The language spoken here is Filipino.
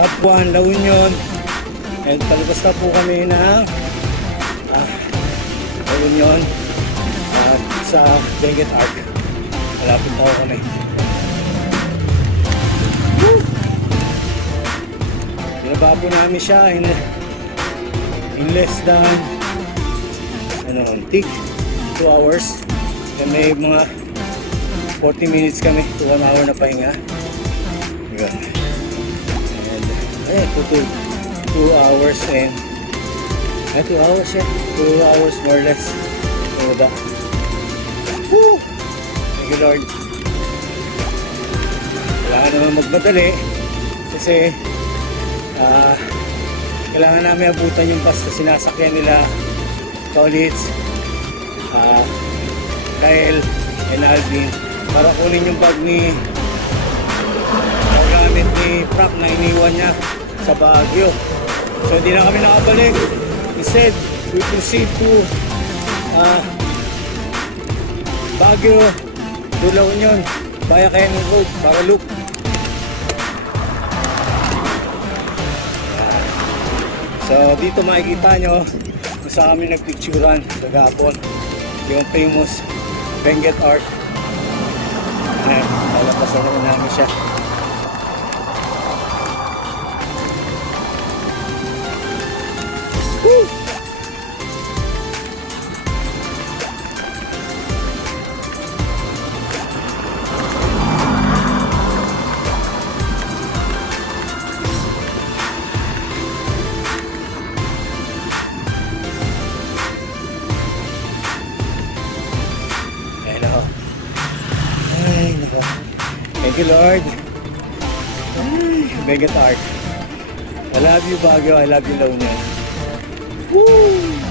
Kapuan, La Union. And palabas na po kami ng La Union sa Benguet Arc. Malapit na kami. Binaba po namin siya in less than take 2 hours. And may mga 40 minutes kami to 1 hour na pahinga. Yun. And ayun, 2 hours and 2 hours yan. 2 hours more or less. So that. Woo! Thank you Lord. Kailangan naman magmadali kasi kailangan namin abutan yung bus na sinasakyan nila Kaulitz, Kyle and Alvin para kunin yung bag ni gamit ni Frank na iniwan niya sa Baguio. So hindi na kami nakabalik. Instead, we proceed to Baguio to La Union via Canyon Road para loop. So dito makikita nyo kung saan kami nagpicturan kagapon, yung famous Benguet Arc. Ayan, lalapasan naman namin siya. Woo! Ay, nako. Thank you, Lord. Ay, Benguet Arc. I love you, Baguio. I love you, La Union. Woo!